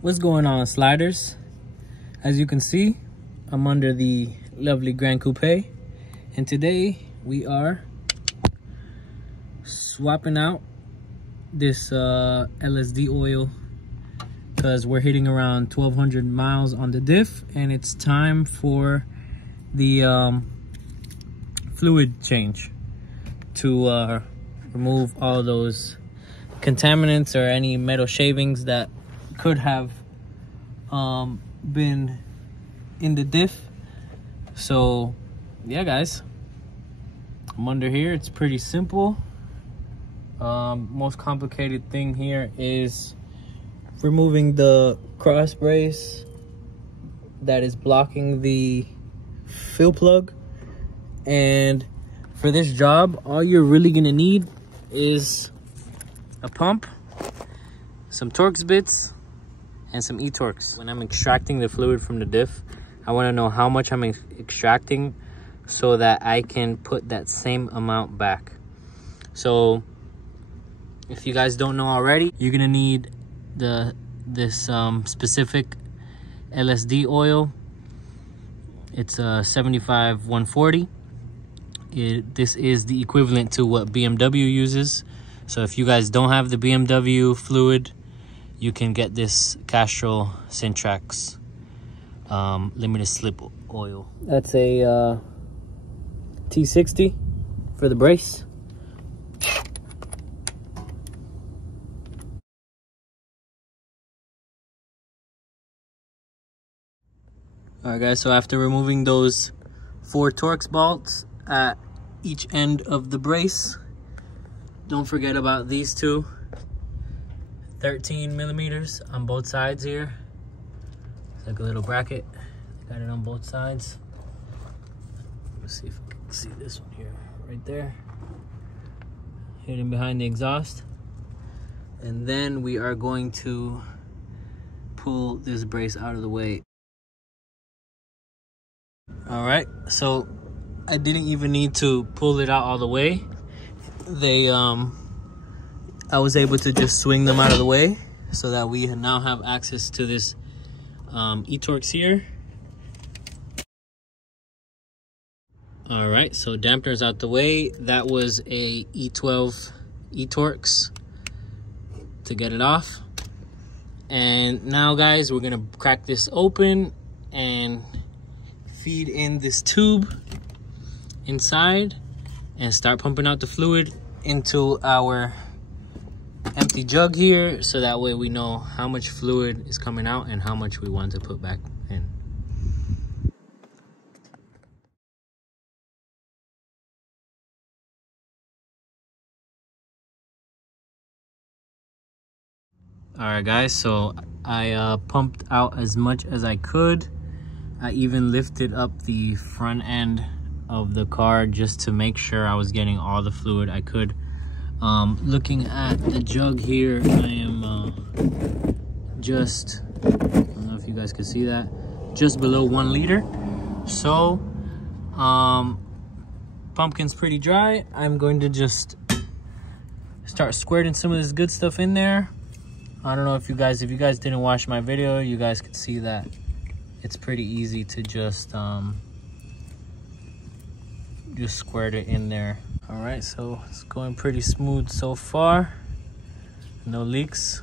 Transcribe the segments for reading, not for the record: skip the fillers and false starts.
What's going on, sliders? As you can see, I'm under the lovely Grand Coupe, and today we are swapping out this LSD oil because we're hitting around 1,200 miles on the diff, and it's time for the fluid change to remove all those contaminants or any metal shavings that could have been in the diff. So yeah, guys, I'm under here. It's pretty simple. Most complicated thing here is removing the cross brace that is blocking the fill plug. And for this job, all you're really gonna need is a pump, some Torx bits, and some e-Torx. When I'm extracting the fluid from the diff, I want to know how much I'm extracting so that I can put that same amount back. So if you guys don't know already, you're gonna need this specific LSD oil. It's a 75-140. This is the equivalent to what BMW uses. So if you guys don't have the BMW fluid, you can get this Castrol Syntrax limited slip oil. That's a T60 for the brace. Alright guys, so after removing those 4 Torx bolts at each end of the brace, don't forget about these 2 13 millimeters on both sides here. It's like a little bracket. Got it on both sides. Let's see if we can see this one here, right there, hidden behind the exhaust. And then we are going to pull this brace out of the way. All right, so I didn't even need to pull it out all the way. I was able to just swing them out of the way so that we now have access to this e-Torx here. All right, so dampeners out the way. That was a E12 e-Torx to get it off. And now guys, we're gonna crack this open and feed in this tube inside and start pumping out the fluid into our empty jug here, so that way we know how much fluid is coming out and how much we want to put back in. All right guys, so I pumped out as much as I could. I even lifted up the front end of the car just to make sure I was getting all the fluid I could. Looking at the jug here, I am just, I don't know if you guys can see that, just below 1 liter. So pumpkin's pretty dry. I'm going to just start squirting some of this good stuff in there. I don't know if you guys didn't watch my video, you guys could see that it's pretty easy to just squirt it in there. All right, so it's going pretty smooth so far. No leaks.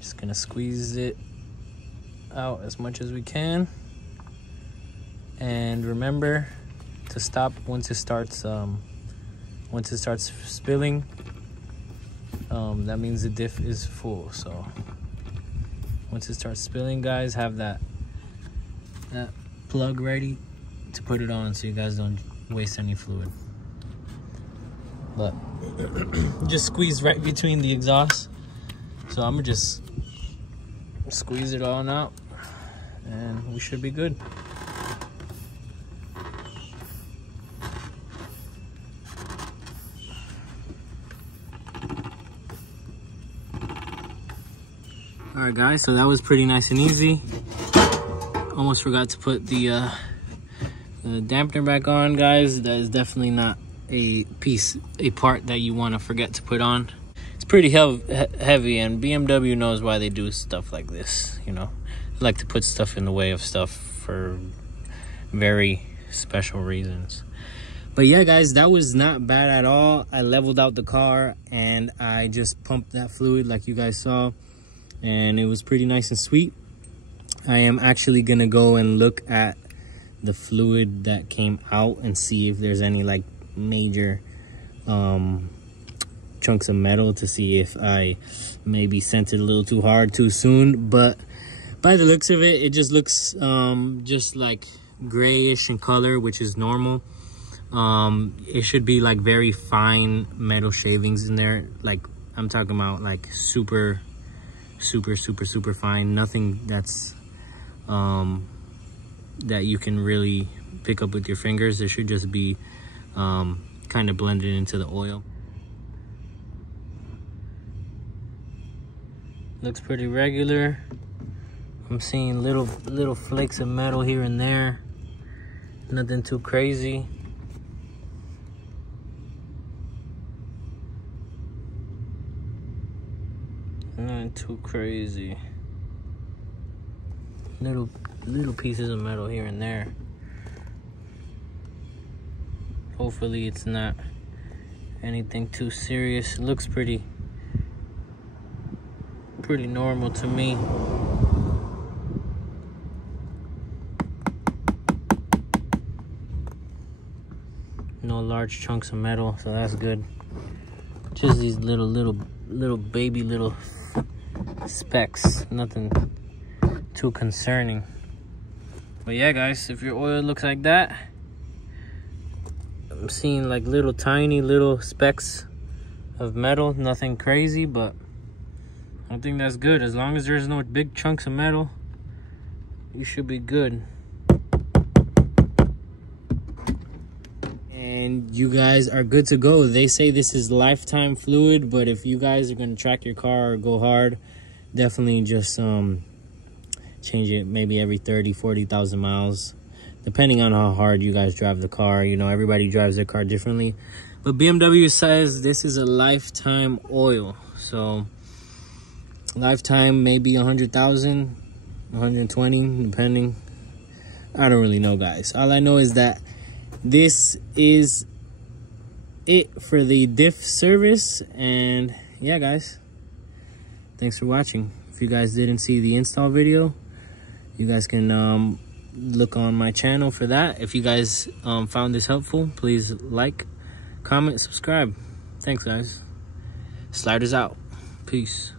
Just gonna squeeze it out as much as we can. And remember to stop once it starts spilling. That means the diff is full. So once it starts spilling, guys, have that plug ready to put it on so you guys don't waste any fluid. But just squeeze right between the exhaust. So I'm gonna just squeeze it all out and we should be good. All right guys, so that was pretty nice and easy. Almost forgot to put the dampener back on, guys. That is definitely not a part that you want to forget to put on. It's pretty heavy, and BMW knows why they do stuff like this. You know, they like to put stuff in the way of stuff for very special reasons. But yeah, guys, that was not bad at all. I leveled out the car and I just pumped that fluid like you guys saw, and it was pretty nice and sweet. I am actually gonna go and look at the fluid that came out and see if there's any like major chunks of metal, to see if I maybe sent it a little too hard too soon. But by the looks of it, it just looks just like grayish in color, which is normal. It should be like very fine metal shavings in there. Like, I'm talking about like super fine. Nothing that's that you can really pick up with your fingers. It should just be kind of blended into the oil. Looks pretty regular. I'm seeing little flakes of metal here and there. Nothing too crazy. Not too crazy. Little pieces of metal here and there. Hopefully it's not anything too serious. It looks pretty normal to me. No large chunks of metal, so that's good. Just these little baby specks. Nothing too concerning. But yeah, guys, if your oil looks like that, I'm seeing like tiny little specks of metal. Nothing crazy, but I think that's good. As long as there's no big chunks of metal, you should be good. And you guys are good to go. They say this is lifetime fluid, but if you guys are going to track your car or go hard, definitely just change it maybe every 30,000-40,000 miles, depending on how hard you guys drive the car. You know, everybody drives their car differently, but BMW says this is a lifetime oil. So lifetime, maybe 100,000, 120, depending. I don't really know, guys. All I know is that this is it for the diff service. And yeah, guys, thanks for watching. If you guys didn't see the install video, you guys can look on my channel for that. If you guys found this helpful, please like, comment, subscribe. Thanks, guys. Sliders out. Peace.